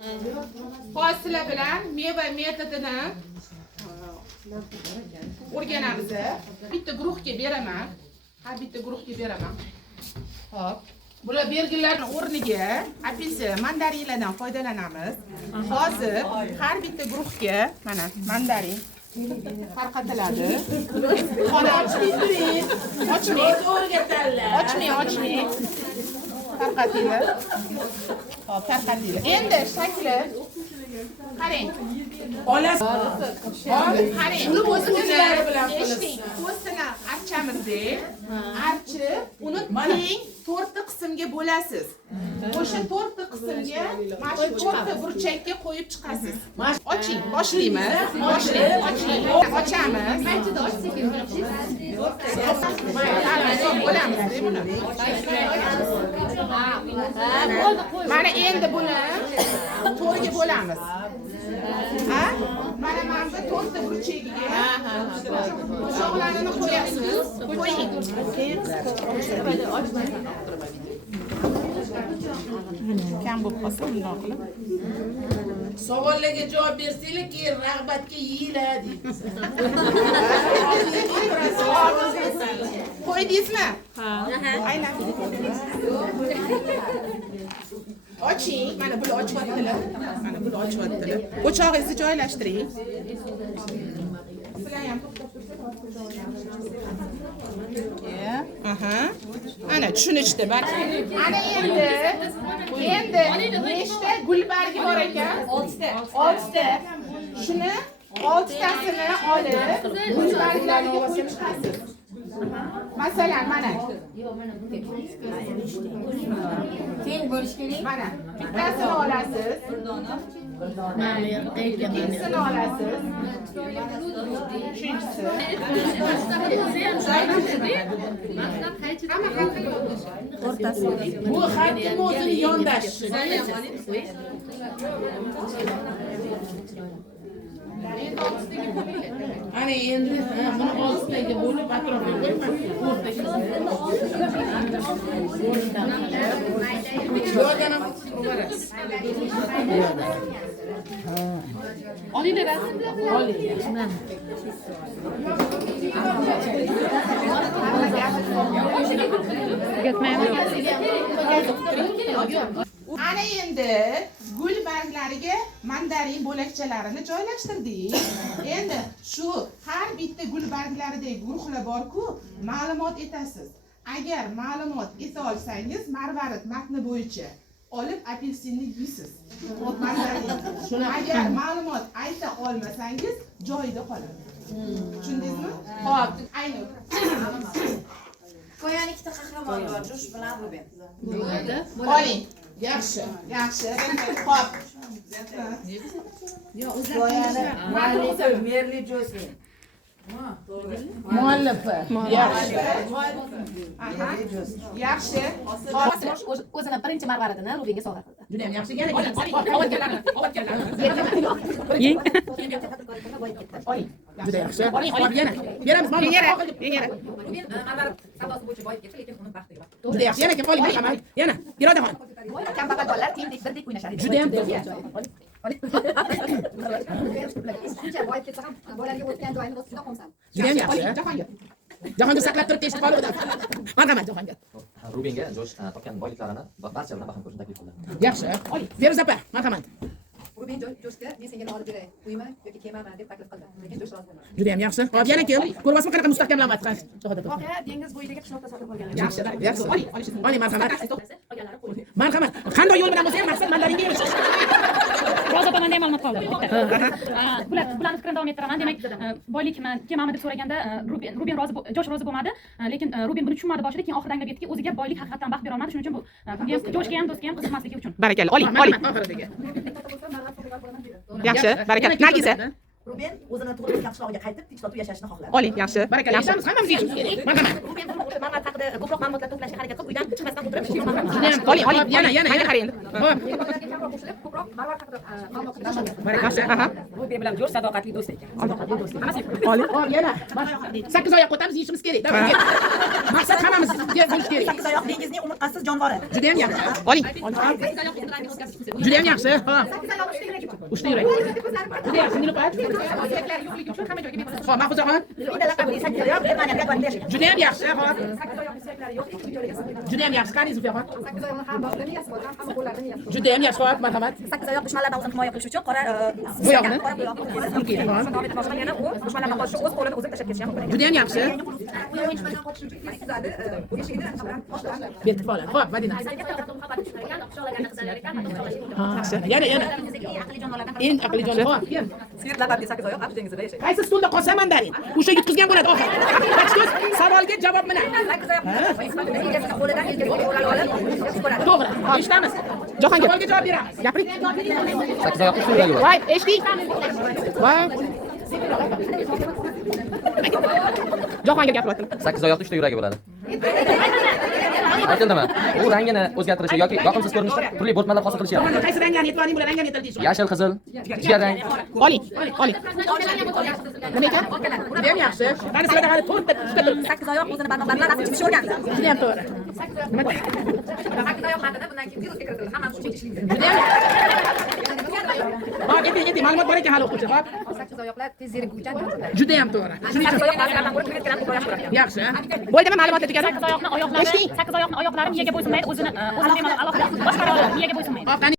Hozir bilan meva metodini o'rganamiz. Bitta guruhga beraman. Har bitta guruhga beraman. Xo'p. Bular belgilarning o'rniga apelsin, mandarinlardan foydalanamiz. Hozir har bitta guruhga mana mandarin tarqatiladi. Xona ochmang. Ochmang. Tarqatinglar. Hop, tarqatinglar. Endi shakli qarang. Olasiz. Qarang. Uni o'zingizlar bilan qilasiz. Po'stini archamizda archib, uni teng 4 qismga bo'lasiz. O'sha 4 qismga mana shu 4 burchakka qo'yib chiqasiz. Oching, boshlaymiz. Oching. Ochamiz. Qanchada ochsak mana endi buni 4ga bo'lamiz. Ha? Mana bu 4 ta burchagiga o'shoqlarini qo'yasiz. Qo'ying. Kam bo'lib qolsa bundoq qilib. Savollarga javob bersanglar, keyin rag'batga yeylar deymiz. Qo'ydingizmi? Ha. Aynan. Oching, mana buni ochyaptilar. Mana buni ochyaptilar. O'chog'ingizni joylashtiring. Sizlar ham to'xtab tursangiz. Aha. Ana tushunishdi, balki. Ana endi nechta gulbargi bor ekan? 6 ta. Shuni 6 tasini olib, gulbarglariga qo'yib chiqasiz. Masalan, mana. Teng bo'lish kerak. Mana, bittasini olasiz. Ikkinchisini olasiz. Uchinchisi. Bu xatning o'zini yondashishi. Ana endi buni olsidagi bo'lib atrofga qo'yman. O'rtaga. Olinglar. Ana endi gul barglariga mandarin bo'lakchalarini joylashtirdik. Endi shu har bitta gul barglaridagi guruhlar bor-ku, ma'lumot etasiz. Agar ma'lumot eta olsangiz, marvarid matni bo'yicha olib apelsinni yeysiz. Agar ma'lumot ayta olmasangiz, joyida qoladi. Tushundingizmi? Xo'p, ayni. Qo'yan ikkita qahramon bor, Josh bilan Ruben. Oling. Yaxshi. Xo'p. Yo, o'zlari Merli Josi. Muallifi. Yaxshi. Yaxshi. O'zini birinchi marvaridini Rubenga sovg'a qildi. Juda ham yaxshi. Juda yaxshi. Yana. Beramiz. Marvarid savdosi bo'yicha boyib ketdi, lekin uni baxtiga bor. Juda yaxshi. Yana kim oling marhamat. Yana. Irodaxon. Kambag'al bolalar tengdek birdek o'ynashadi. Juda ham Shuncha boyib ketsa ham bolalarga o'tgan joyini juda qo'msam. Juda ham yaxshi. Jahongir saqlab turib teshib qoldi. Marhamat Jahongir. Rubenga Josh topgan boyliklarini barchalarni baham ko'rishni taklif qildi. Yaxshi. Feruz opa, marhamat. Ruben Joshga men senga olib beray, uymi yoki kemaman deb taklif qildi. Lekin Josh rozi bo'lmadi. Juda ham yaxshi. Hop, yana kim? Ko'rvasmi qanaqa mustahkamlanmadi? Voqea dengiz bo'yidagi qishloqda sodir bo'lgan. Yaxshi. Oling marhamat. Marhamat. Qanday yo'l bilan bo'lsa ham maqsad mandaringa erishish. Roza opam mendan ma'lumot qoldi. Bularni fikrini davom ettiraman. Demak, boylik kemami deb so'raganda Ruben Josh rozi bo'lmadi. Lekin Ruben buni tushunmadi boshida, keyin oxirida anglab yetdiki, o'ziga boylik haqiqatan baxt bera olmadi. Shuning uchun bu bunga Joshga ham do'stga ham qiziqmasligi uchun. Barakalla. Oling. Oxiridagi. Yaxshi. Barakalla. Nargiza. Ruben o'zini tug'ilib o'sgan qishlog'iga qaytib tinchlik yashashni xohladi. Oling, yaxshi. Barakalla. Yashamiz, hammamiz yashashimiz kerak. Marhamat. Ruben o'sha ma'lumot haqida ko'proq ma'lumotlar to'plashga harakat qilib, uydan chiqmasdan o'tirib, Oling, yana qarang. Xo'p. ko'proq marvar haqida ma'lumot qilish Yaxshi, aha. Ruben bilan jo'sh sadoqatli do'st ekan. Oling. Hop, yana. 8 oyoq o'tamiz, yeyishimiz kerak. Davom ket. Maqsad hammamizga bo'lish kerak. sakkiz oyoq dengizning umurtqasiz jonivori. Juda ham yaxshi. Oling. Juda ham yaxshi. Xo'p. Uchta yurak. Juda yaxshi, Nilupat. Xo'p, Mahfuzaxon. Sakkiz oyoq Germaniyaga borib yashagan. Juda ham yaxshi. Xo'p. Juda ham yaxshi. Qani Zufiyaxon. sakkiz oyoqni ham boshida miyasi bor, ham qo'llarini miyasi bor. Juda ham yaxshi. Xo'p, marhamat. Sakkiz oyoq dushmanlardan o'zini himoya qilish uchun qora Bo'yog'ini. qora bo'yoqni Yana u dushmanlardan qochish o'z qo'lini o'zi tashlab ketishi ham mumkin. Juda ham yaxshi. Betib oladi. Xo'p, Madina. Yaxshi. Yana. Eng aqli jonlar. Xo'p, kel. Svet laqabli 8 oyoq Aqsh dengizida yashaydi. Qaysi stulda qolsa mandarin? O'sha yutqizgan bo'ladi oxir. Ochko'z savolga javob bilan. qo'lidan yelkasiga qo'lini olib To'g'ri. Eshitamiz. Jahongir. Savolga javob beramiz. Gapiring. 8 oyoqli uchta yuragi bor. Voy, eshiting. Voy. Jahongir gapiryapti. 8 oyoqli 3 ta yuragi bo'ladi. Aytildimi? U rangini o'zgartirishi yoki yoqimsiz ko'rinishda turli bo'rtmalar hosil qilishyapti. Qaysi ranglarni e'tiboring bilan ranglarni aytadi deysiz. Yashil, qizil, jigarrang. Oling. Nima ekan? Juda ham yaxshi. Qani sizlarda hali 4 ta turibdi. sakkiz oyoq o'zini barmoqlari bilan rasm chizishni o'rgandi. Juda ham to'g'ri. Sakkiz oyoq matini bundan keyin virusga kiritildi. Hammamiz shuncha ishlaymiz. Juda ham. Hop, eting, ma'lumot bor ekan hali o'quvchi. Hop. sakkiz oyoqlar tez zerikuvchan jonzotlar. Juda ham to'g'ri. Shuning uchun Oyoqlardan ko'ra kiritgan ko'proq yaxshi ko'radi. yaxshi. Bo'ldimi ma'lumotlar tugadi? Sakkiz oyoqni oyoqlari miyaga bo'ysunmaydi, o'zini alohida boshqara oladi, miyaga bo'ysunmaydi. Hop, qani